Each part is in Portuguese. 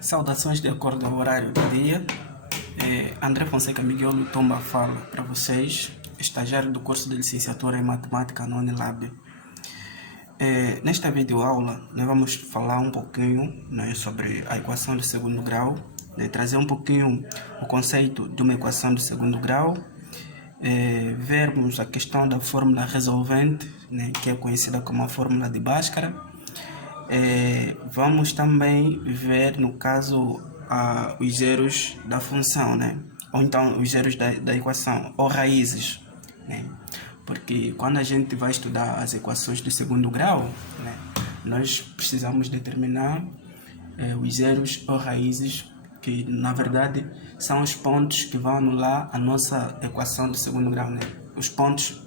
Saudações de acordo ao horário do dia. André Fonseca Miguel Lutomba fala para vocês, estagiário do curso de licenciatura em Matemática na Unilab. Nesta videoaula, nós vamos falar um pouquinho, né, sobre a equação de segundo grau, trazer um pouquinho o conceito de uma equação de segundo grau, vermos a questão da fórmula resolvente, né, que é conhecida como a fórmula de Bhaskara. Vamos também ver, no caso, os zeros da função, né? Ou então os zeros da equação, ou raízes, né? Porque quando a gente vai estudar as equações de segundo grau, né, nós precisamos determinar os zeros ou raízes, que na verdade são os pontos que vão anular a nossa equação de segundo grau, né? Os pontos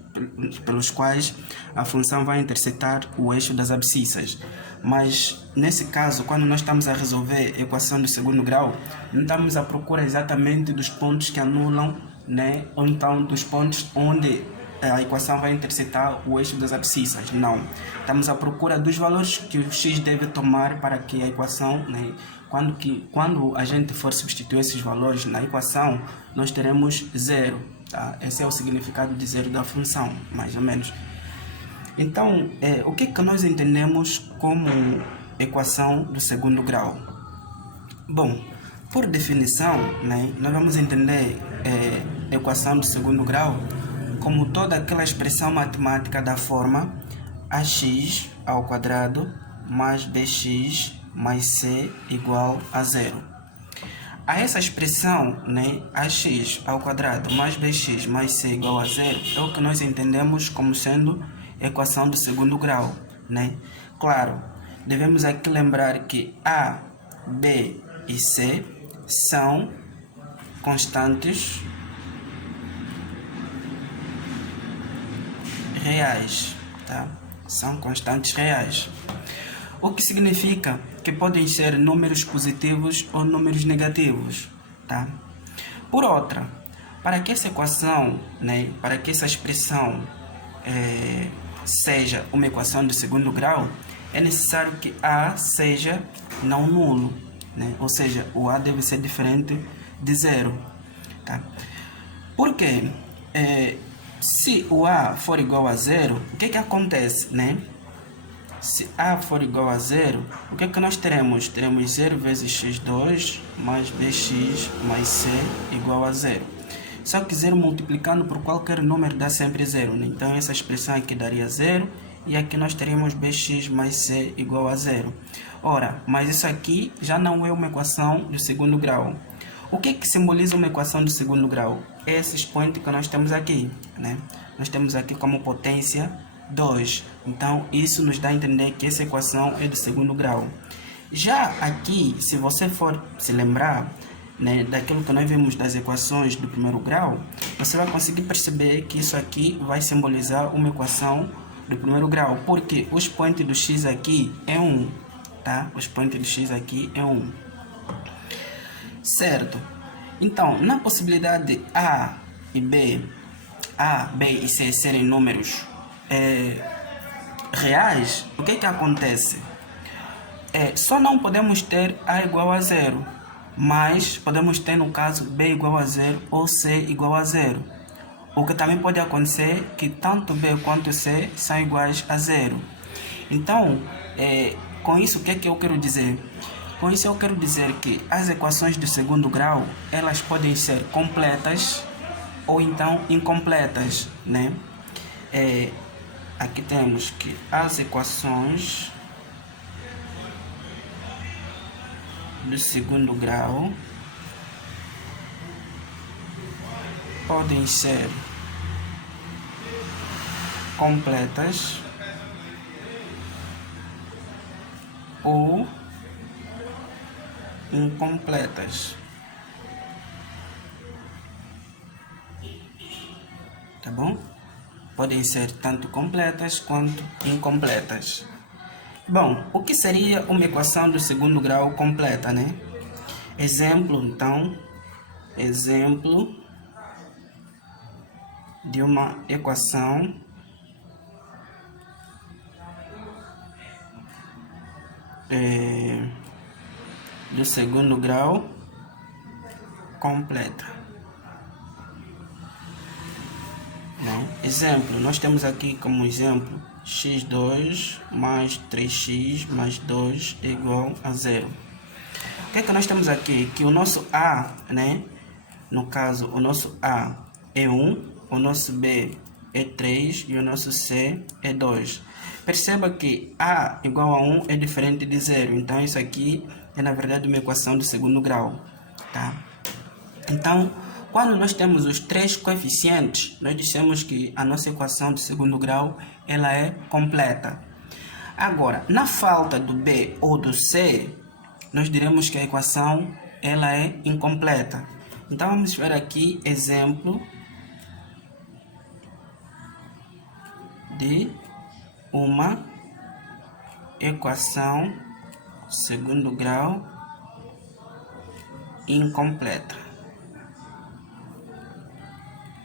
pelos quais a função vai intersetar o eixo das abscissas. Mas nesse caso, quando nós estamos a resolver a equação de segundo grau, não estamos à procura exatamente dos pontos que anulam, né? Ou então dos pontos onde a equação vai intersetar o eixo das abscissas. Não. Estamos à procura dos valores que o x deve tomar para que a equação, né, quando a gente for substituir esses valores na equação, nós teremos zero. Tá? Esse é o significado de zero da função, mais ou menos. Então, o que nós entendemos como equação do segundo grau? Bom, por definição, né, nós vamos entender equação do segundo grau como toda aquela expressão matemática da forma ax ao quadrado mais bx mais c igual a zero. A essa expressão, né, ax ao quadrado mais bx mais c igual a zero é o que nós entendemos como sendo equação do segundo grau, né? Claro, devemos aqui lembrar que a, b e c são constantes reais, tá? São constantes reais. O que significa que podem ser números positivos ou números negativos, tá? Por outra, para que essa equação, né, para que essa expressão seja uma equação de segundo grau, é necessário que A seja não nulo, né? Ou seja, o A deve ser diferente de zero, tá? Por quê? Se o A for igual a zero, o que acontece, né? Se A for igual a zero, o que nós teremos? Teremos 0 vezes x2 mais bx mais c igual a zero. Só que 0 multiplicando por qualquer número dá sempre zero, né? Então essa expressão aqui daria zero e aqui nós teríamos bx mais c igual a zero. Ora, mas isso aqui já não é uma equação do segundo grau. O que simboliza uma equação do segundo grau? É esse expoente que nós temos aqui, né? Nós temos aqui como potência 2. Então, isso nos dá a entender que essa equação é do segundo grau. Já aqui, se você for se lembrar, né, daquilo que nós vimos das equações do primeiro grau, você vai conseguir perceber que isso aqui vai simbolizar uma equação do primeiro grau, porque o expoente do x aqui é 1, tá? O expoente do x aqui é 1. Certo? Então, na possibilidade de A, B e C serem números reais, o que acontece? Só não podemos ter A igual a zero, mas podemos ter, no caso, B igual a zero ou C igual a zero. O que também pode acontecer é que tanto B quanto C são iguais a zero. Então, com isso, o que eu quero dizer? Com isso eu quero dizer que as equações do segundo grau, elas podem ser completas ou então incompletas, né? Aqui temos que as equações do segundo grau podem ser completas ou incompletas, tá bom? Podem ser tanto completas quanto incompletas. Bom, o que seria uma equação do segundo grau completa, né? Exemplo, então, exemplo de uma equação do segundo grau completa. Né? Exemplo, nós temos aqui como exemplo x2 mais 3x mais 2 é igual a 0. O que é que nós temos aqui? Que o nosso A, né? No caso, o nosso A é 1, o nosso B é 3 e o nosso C é 2. Perceba que A igual a 1 é diferente de 0. Então, isso aqui é, na verdade, uma equação do segundo grau. Tá? Então, quando nós temos os três coeficientes, nós dissemos que a nossa equação do segundo grau ela é completa. Agora, na falta do B ou do C, nós diremos que a equação ela é incompleta. Então, vamos ver aqui exemplo de uma equação segundo grau incompleta.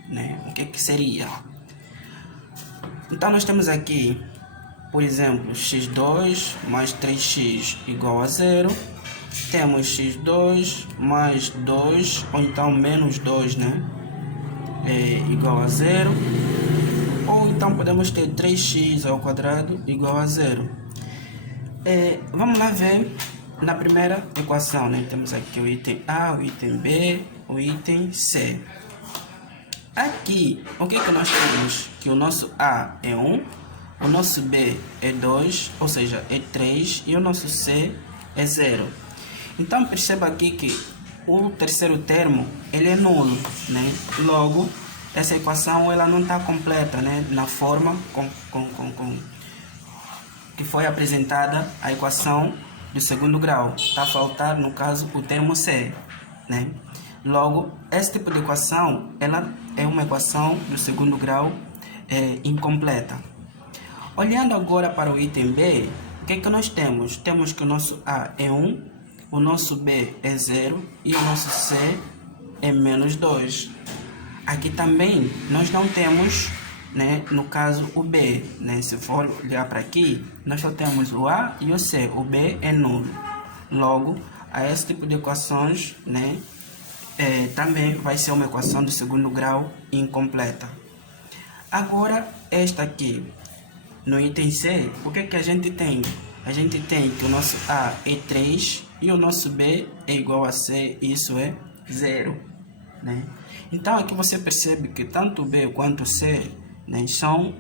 Né? O que seria? Então, nós temos aqui, por exemplo, x2 mais 3x igual a 0. Temos x2 mais 2, ou então menos 2, né? Igual a 0. Ou então podemos ter 3x ao quadrado igual a 0. Vamos lá ver na primeira equação, né? Temos aqui o item A, o item B, o item C. Aqui, o que nós temos? Que o nosso A é 1, o nosso B é 2, ou seja, é 3, e o nosso C é 0. Então, perceba aqui que o terceiro termo, ele é nulo, né? Logo, essa equação ela não está completa, né? Na forma que foi apresentada a equação do segundo grau. Está a faltar, no caso, o termo C, né? Logo, esse tipo de equação, ela é uma equação do segundo grau incompleta. Olhando agora para o item B, o que nós temos? Temos que o nosso A é 1, o nosso B é 0 e o nosso C é menos 2. Aqui também nós não temos, né, no caso, o B. Né? Se for olhar para aqui, nós só temos o A e o C. O B é nulo. Logo, a esse tipo de equações, né, também vai ser uma equação do segundo grau incompleta. Agora, esta aqui, no item C, o que a gente tem? A gente tem que o nosso A é 3 e o nosso B é igual a C, isso é 0. Né? Então, aqui você percebe que tanto o B quanto o C, né, são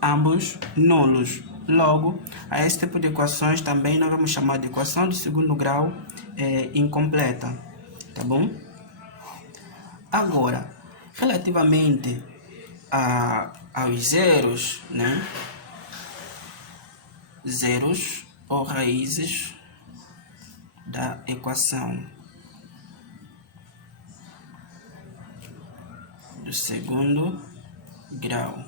ambos nulos. Logo, a esse tipo de equações também nós vamos chamar de equação do segundo grau incompleta. Tá bom? Agora, relativamente aos zeros, né? Zeros ou raízes da equação do segundo grau.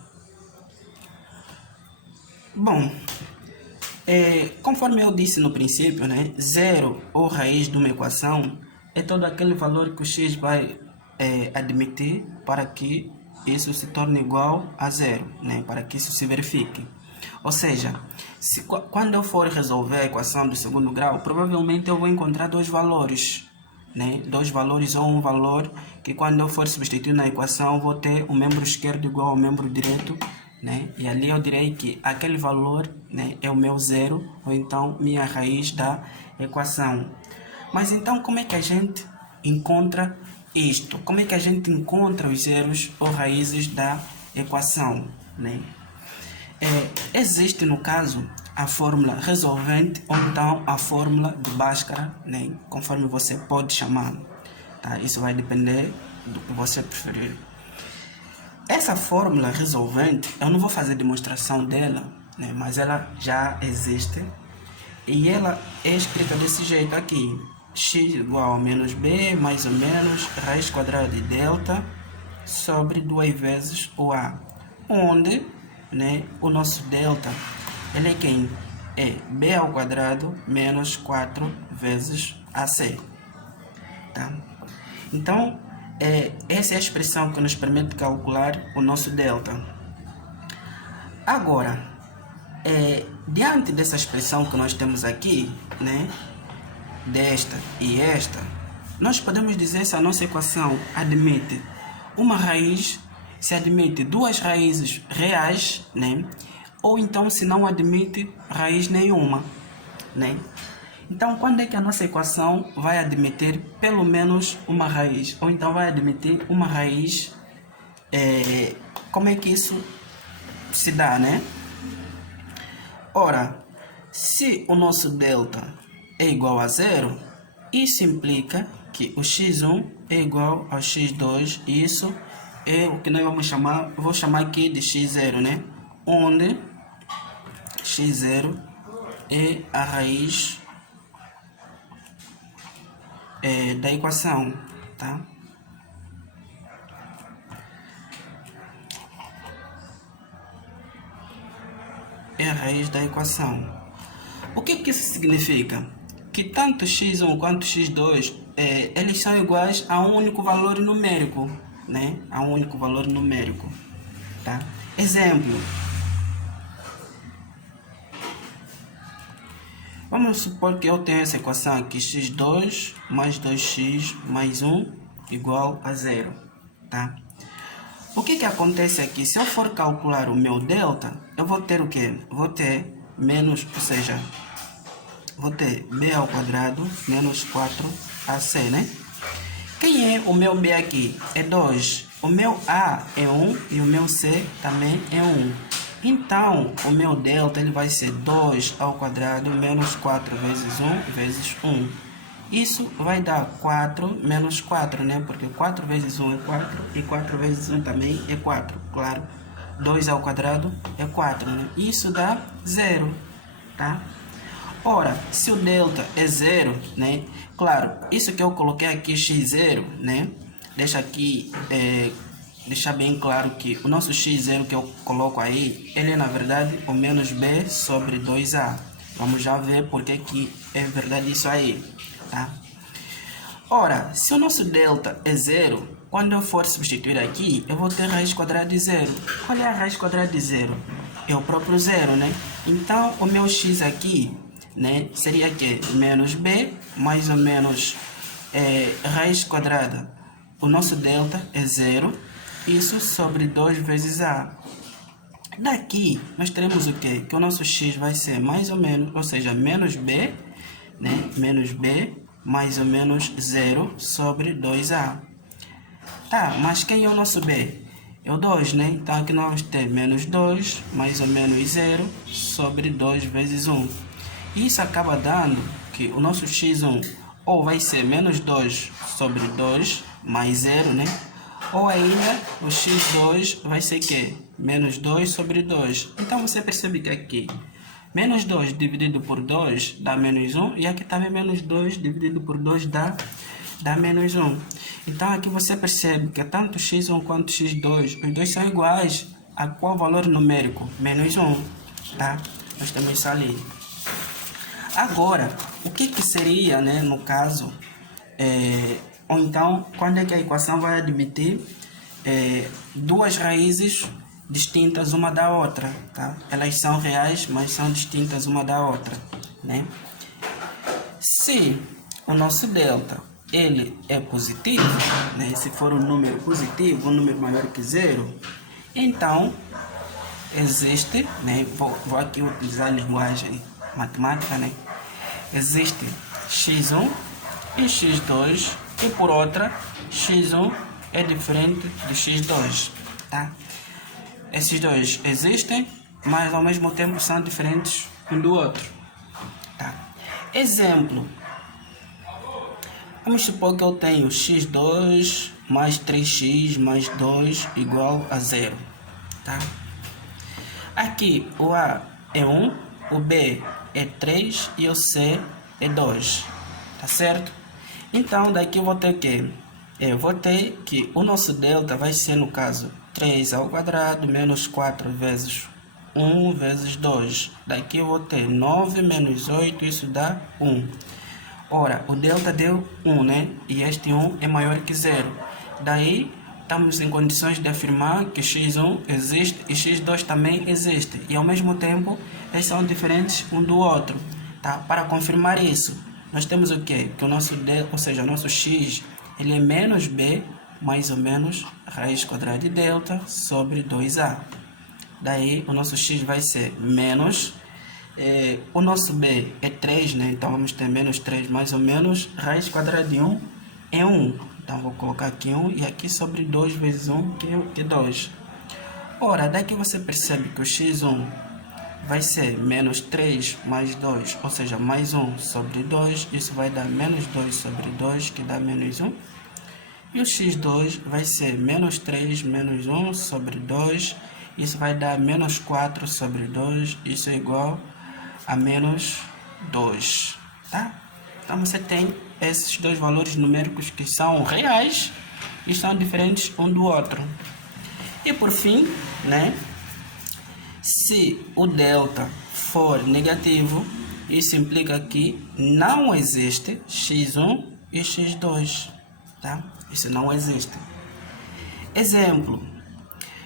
Bom, conforme eu disse no princípio, né? Zero ou raiz de uma equação é todo aquele valor que o x vai admitir para que isso se torne igual a zero, né? Para que isso se verifique. Ou seja, quando eu for resolver a equação do segundo grau, provavelmente eu vou encontrar dois valores, né? Dois valores ou um valor que quando eu for substituir na equação, vou ter o membro esquerdo igual ao membro direito, né? E ali eu direi que aquele valor, né, é o meu zero, ou então minha raiz da equação. Mas então como é que a gente encontra isto? Como é que a gente encontra os zeros ou raízes da equação, né? Existe, no caso, a fórmula resolvente ou então a fórmula de Bhaskara, né? Conforme você pode chamar. Tá? Isso vai depender do que você preferir. Essa fórmula resolvente, eu não vou fazer demonstração dela, né? Mas ela já existe. E ela é escrita desse jeito aqui. X igual a menos b, mais ou menos, raiz quadrada de delta sobre 2 vezes o a. Onde, né, o nosso delta, ele é quem? É b ao quadrado menos 4 vezes ac. Tá? Então, essa é a expressão que nos permite calcular o nosso delta. Agora, diante dessa expressão que nós temos aqui, né, desta e esta, nós podemos dizer se a nossa equação admite uma raiz, se admite duas raízes reais, né? Ou então se não admite raiz nenhuma, né? Então, quando é que a nossa equação vai admitir pelo menos uma raiz? Ou então vai admitir uma raiz, como é que isso se dá, né? Ora, se o nosso delta é igual a zero, isso implica que o x1 é igual ao x2, e isso é o que nós vamos chamar, vou chamar aqui de x0, né? Onde x0 é a raiz da equação, tá? É a raiz da equação. O que isso significa? Que tanto x1 quanto x2 eles são iguais a um único valor numérico, né? A um único valor numérico, tá? Exemplo. Vamos supor que eu tenho essa equação aqui, x2 mais 2x mais 1 igual a zero, tá? O que acontece aqui? Se eu for calcular o meu delta, eu vou ter o quê? Vou ter menos, ou seja, vou ter b ao quadrado menos 4ac, né? Quem é o meu b aqui? É 2. O meu a é 1 e o meu c também é 1. Então, o meu delta ele vai ser 2 ao quadrado menos 4 vezes 1 vezes 1. Isso vai dar 4 menos 4, né? Porque 4 vezes 1 é 4 e 4 vezes 1 também é 4, claro. 2 ao quadrado é 4, né? Isso dá 0, tá? Ora, se o delta é 0, né? Claro, isso que eu coloquei aqui x0, né? Deixa aqui, deixar bem claro que o nosso x0 que eu coloco aí, ele é na verdade o menos b sobre 2a. Vamos já ver porque que é verdade isso aí, tá? Ora, se o nosso delta é 0, quando eu for substituir aqui, eu vou ter raiz quadrada de 0. Qual é a raiz quadrada de 0? É o próprio 0, né? Então, o meu x aqui, né, seria que menos b mais ou menos raiz quadrada. O nosso delta é 0, isso sobre 2 vezes a. Daqui, nós teremos o quê? Que o nosso x vai ser mais ou menos, ou seja, menos b, né? Menos b mais ou menos 0 sobre 2a. Tá, mas quem é o nosso b? É o 2, né? Então aqui nós vamos ter menos 2 mais ou menos 0 sobre 2 vezes 1. Isso acaba dando que o nosso x1 ou vai ser menos 2 sobre 2 mais 0, né? Ou ainda o x2 vai ser que? Menos 2 sobre 2. Então você percebe que aqui menos 2 dividido por 2 dá menos 1. E aqui também menos 2 dividido por 2 dá menos 1. Então aqui você percebe que tanto x1 quanto x2, os dois são iguais a qual valor numérico? Menos 1. Tá? Nós temos isso ali. Agora, o que seria, né, no caso, ou então, quando é que a equação vai admitir duas raízes distintas uma da outra, tá? Elas são reais, mas são distintas uma da outra, né? Se o nosso delta, ele é positivo, né? Se for um número positivo, um número maior que 0, então, existe, né? Vou aqui utilizar a linguagem matemática, né? Existe x1 e x2, e por outra, x1 é diferente do x2, tá? Esses dois existem, mas ao mesmo tempo são diferentes um do outro, tá? Exemplo, vamos supor que eu tenho x2 mais 3x mais 2 igual a 0, tá? Aqui o a é 1, o b é 3 e o c é 2, tá certo? Então daqui eu vou ter o quê? Eu vou ter que o nosso delta vai ser, no caso, 3 ao quadrado menos 4 vezes 1 vezes 2. Daqui eu vou ter 9 menos 8, isso dá 1. Ora, o delta deu 1, né? E este 1 é maior que 0. Daí, estamos em condições de afirmar que x1 existe e x2 também existe. E ao mesmo tempo, eles são diferentes um do outro. Tá? Para confirmar isso, nós temos o quê? Que o nosso D, ou seja, o nosso x, ele é menos b mais ou menos raiz quadrada de delta sobre 2a. Daí o nosso x vai ser menos, o nosso b é 3, né? Então vamos ter menos 3 mais ou menos raiz quadrada de 1 é 1. Então vou colocar aqui 1 e aqui sobre 2 vezes 1 que é 2. Ora, daqui você percebe que o x1 vai ser menos 3 mais 2, ou seja, mais 1 sobre 2, isso vai dar menos 2 sobre 2, que dá menos 1. E o x2 vai ser menos 3 menos 1 sobre 2, isso vai dar menos 4 sobre 2, isso é igual a menos 2, tá? Então você tem esses dois valores numéricos que são reais e são diferentes um do outro. E por fim, né? Se o delta for negativo, isso implica que não existe x1 e x2, tá? Isso não existe. Exemplo,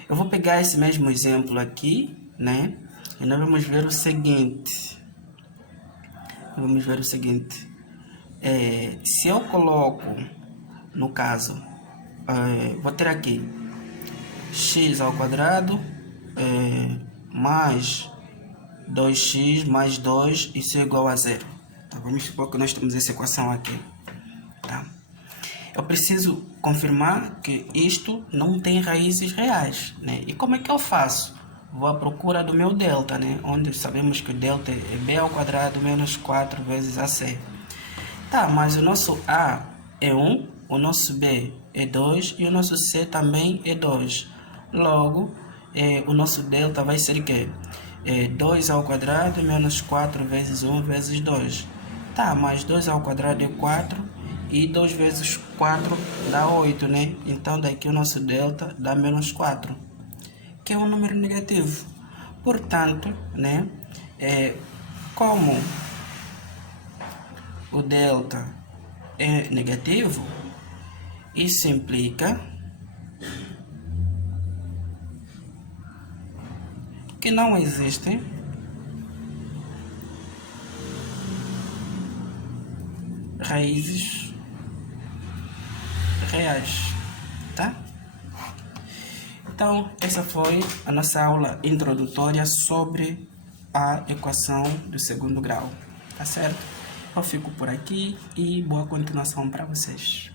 eu vou pegar esse mesmo exemplo aqui, né? E nós vamos ver o seguinte. Se eu coloco, no caso, vou ter aqui x ao quadrado mais 2x mais 2, isso é igual a 0. Então, vamos supor que nós temos essa equação aqui. Tá? Eu preciso confirmar que isto não tem raízes reais, né? E como é que eu faço? Vou à procura do meu delta, né? Onde sabemos que o delta é b ao quadrado menos 4 vezes ac. Tá, mas o nosso a é 1, o nosso b é 2 e o nosso c também é 2. Logo, o nosso delta vai ser o quê? 2 ao quadrado menos 4 vezes 1 vezes 2. Tá, mas 2 ao quadrado é 4 e 2 vezes 4 dá 8, né? Então daqui o nosso delta dá menos 4, que é um número negativo. Portanto, né, como o delta é negativo, isso implica que não existem raízes reais, tá? Então, essa foi a nossa aula introdutória sobre a equação do segundo grau, tá certo? Eu fico por aqui e boa continuação para vocês.